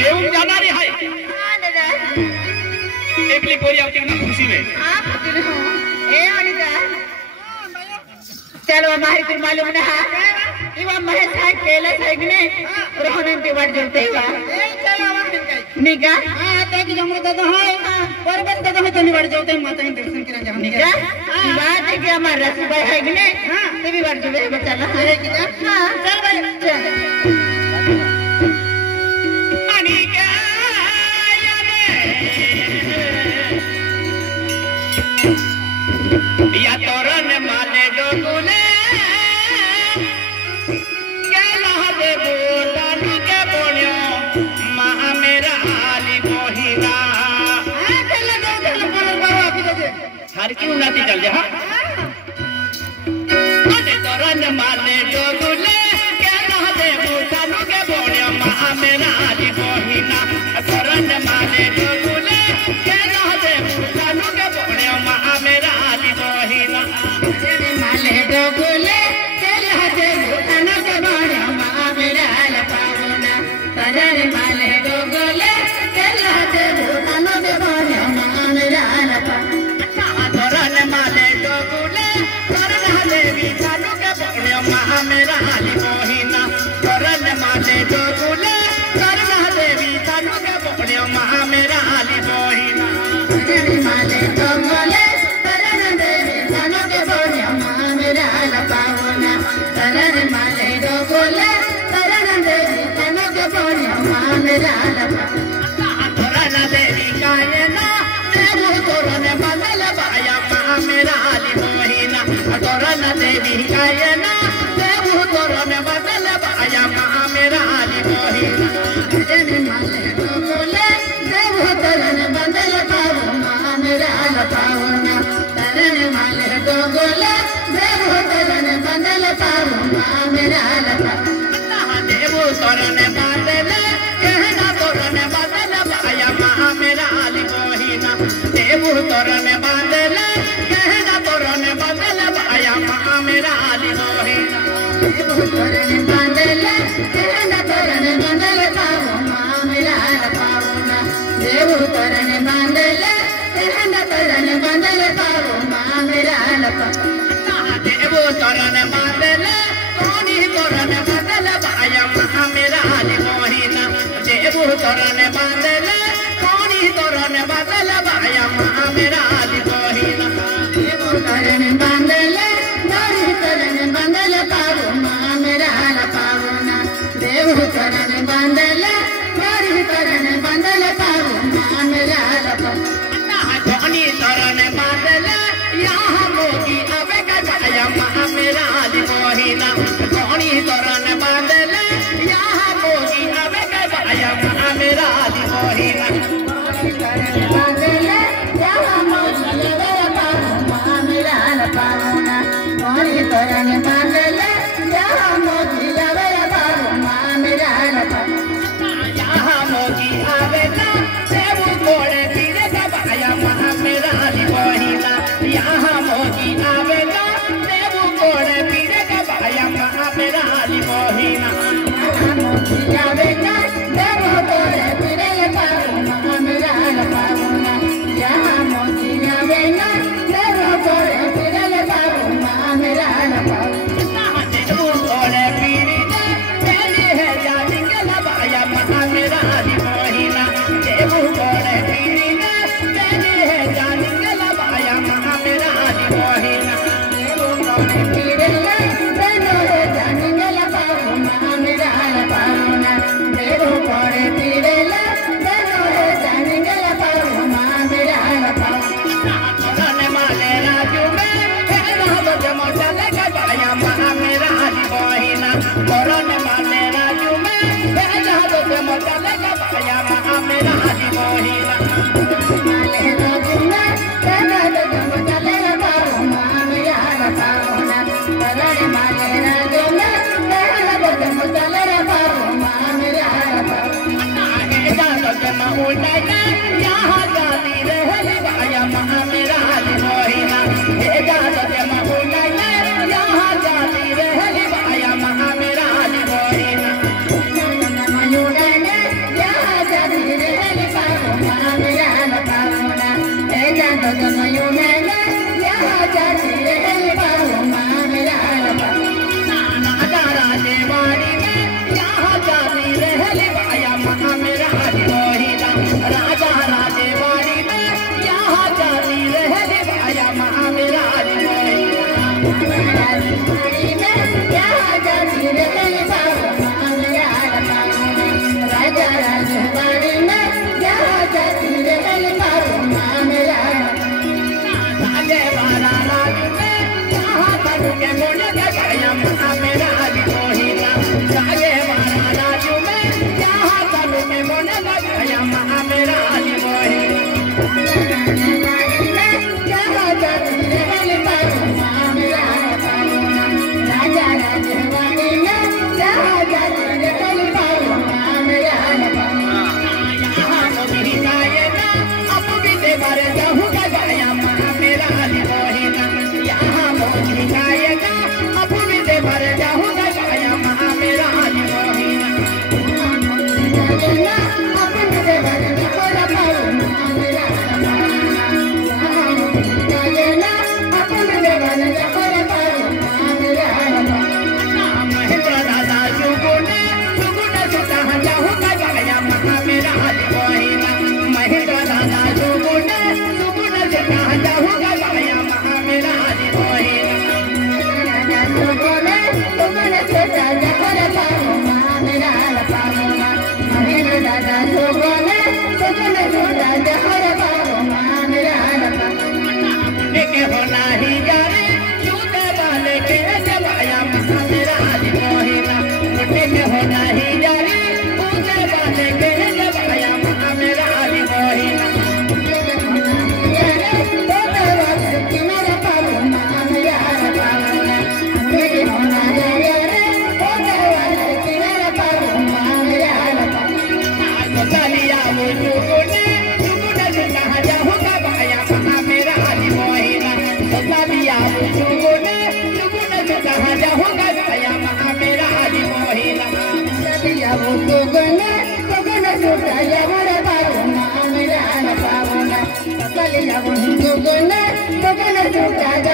देव जाना रे है एकली कोरी आवती ना खुशी में ए अनिता चलो हमारी फिर मालूम ना इवा महेश है केले सगने रोहन के बात जोते हुआ चलो निका हां ते की जमरे तो है परबत तो है तो निवाड़ जोते माता ही दर्शन करा जा निका बात है कि हमारा रस भाई है कि नहीं हां ते भी बात जोते चल है कि हां चल भाई चल अनिका या तोरन माले डोगुले केला दे बोटानु के बोनियो मा मेरा आली मोहिना चल दे चल बाबा की दे हर की उन्नति चल जा अरे तोरन माले डोगुले केला दे बोटानु के बोनियो मा मेरा आली मोहिना तोरन माले डोगुले केला दे बोटानु के बोनियो मा मेरा आली मोहिना माले डोगुले चल हजे भूतन के बारे मां मेरा लपावना तरर माले डोगुले चल हजे भूतन के बारे मां मेरा लपावना तोरन माले डोगुले तोरन हले बीचानु के बोनियो मा मेरा आली मोहिना तोरन माले डोगुले तोरन हले बीचानु के बोनियो मा मेरा आली मोहिना तरर माले डोगुले तरन देवी तन के बारे मां मेरा लपावना तरर माले डोगुले तरन देवी तन के बारे मां मेरा लपावना तोरन देवी कायना देव तोरन बदल बाया मा मेरा आली मोहिना तोरन देवी कायना देव तोरन बदल बाया मा मेरा आली मोहिना तरन माले डोगुले देव तरन बदल पावो मां मेरा लपावना तरन माले डोगुले देव तरन बदल पावो मां मेरा लपावना देव तोरन बदल कहना तोरन बदल बाया मा मेरा आली मोहिना देव तोरन बदल कहना तोरन बदल बाया मा मेरा आली मोहिना देव तरन बदल कहना तरन बदल पावो मां मेरा लपावना देव तरन बदल कहना तरन बदल पावो मां मेरा लपावना देव तोरन बदल कोनी तोरन बदल बाया मा मेरा आली मोहिना देव तोरन बदल कोनी तोरन बदल बाया मा मेरा आली मोहिना देव तरन बदल नारी तरन बदल पावो मां मेरा लपावना देव तरन बदल नारी तरन बदल पावो मां मेरा लपावना कोनी तोरन बदल यहाँ मोगी अबे का बाया मा मेरा आली मोहिना कोनी तोरन बदल यहाँ मोगी अबे का बाया मा मेरा आली मोहिना तरन बदल जहाँ मोजी लवर पावो मां मेरा लपावना कोनी तरन बदल जहाँ मोजी लवर पावो मां मेरा लपावना यहाँ मोगी आवेला देव कोड़े पीरे का बाया मा मेरा आली मोहिना यहाँ मोगी आवेला देव कोड़े पीरे का बाया मा मेरा आली मोहिना मोजी आवेला देव कोड़े पीरे पावो मां मेरा लपावना यहाँ मोजी आवेला देव कोड़े पीरे पावो मां मेरा लपावना देव कोड़े पीरे पहले है जानेंगे बाया मा मेरा आली मोहिना देव कोड़े पीरे पहले है जानेंगे बाया मा मेरा आली मोहिना देव कोड़े पीरे बनो रे जानेंगे पावो मां मेरा लपावना देव कोड़े पीरे बनो रे जानेंगे पावो मां मेरा लपावना तोरन माले राजू में पहला बजम चले का बाया मा मेरा आली मोहिना तोरन माले राजू में पहला बजम चले का बाया मा मेरा आली मोहिना माले राजुना तने जम चले पावो मां मेरा लपावना तरन माले राजुना तने जम चले पावो मां मेरा लपावना जा तो जम उड़ाया यहाँ जाती रहली बाया मा मेरा आली मोहिना जा तो जम उड़ाया यहाँ जाती रहली बाया मा मेरा आली मोहिना के होला ही यारे चूते वाले के जवाया मेरा हाली मोहिना टूटे के होला ही यारे चूते वाले के जवाया मेरा हाली मोहिना Guna,